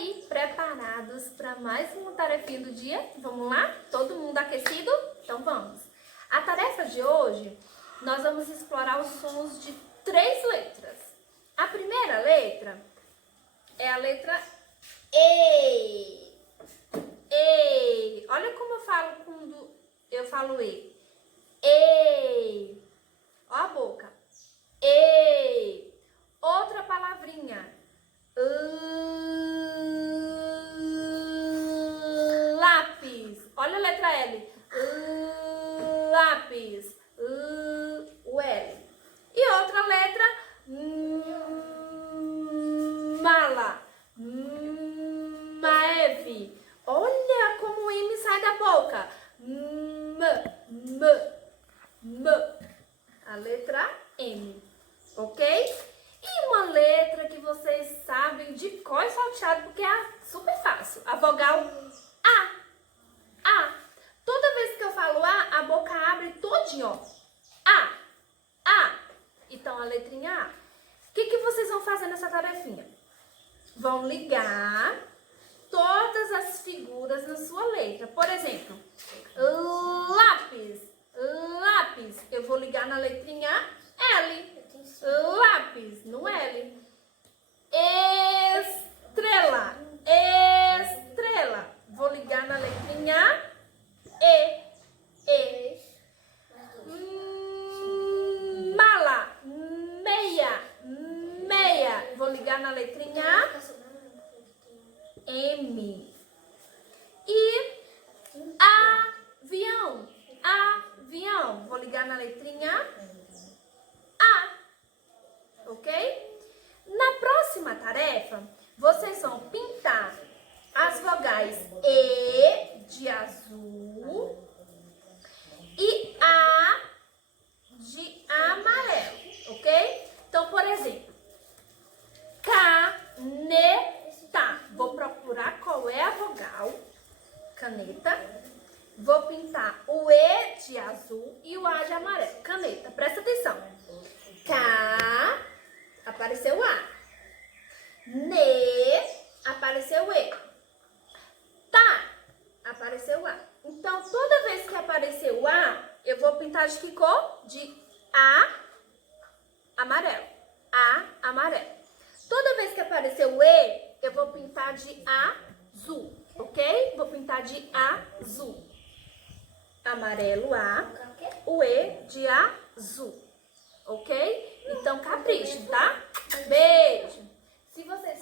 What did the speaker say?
aí, preparados para mais uma tarefinha do dia? Vamos lá? Todo mundo aquecido? Então vamos! A tarefa de hoje, nós vamos explorar os sons de 3 letras. A primeira letra é a letra E. E. Olha como eu falo quando eu falo E. E. Ó a boca. E. Outra palavrinha. Lápis. Olha a letra L. Lápis. O L. E outra letra. Mala. Maeve. Olha como o M sai da boca. A letra M. Ok? E uma letra que vocês sabem de cor e salteado, porque é super fácil. A vogal A. A. Toda vez que eu falo A, a boca abre todinho, ó. A. A. Então, a letrinha A. O que vocês vão fazer nessa tarefinha? Vão ligar todas as figuras na sua letra. Por exemplo, lápis. Lápis. Eu vou ligar na letrinha L. Lápis no L. Estrela. Estrela. Vou ligar na letrinha E. E. Mala. Meia. Meia. Vou ligar na letrinha M. E avião. Avião. Vou ligar na letrinha A. Ok? Na próxima tarefa, vocês vão pintar as vogais E de azul e A de amarelo, ok? Então, por exemplo, caneta. Vou procurar qual é a vogal, caneta. Vou pintar o E de azul e o A de amarelo. Caneta, presta atenção. K, apareceu A. Ne, apareceu E. Tá, apareceu A. Então, toda vez que apareceu A, eu vou pintar de que cor? De A, amarelo. A, amarelo. Toda vez que apareceu E, eu vou pintar de azul, ok? Vou pintar de azul. Amarelo A, o E de azul, ok? Então capriche, tá? Beijo! Se vocês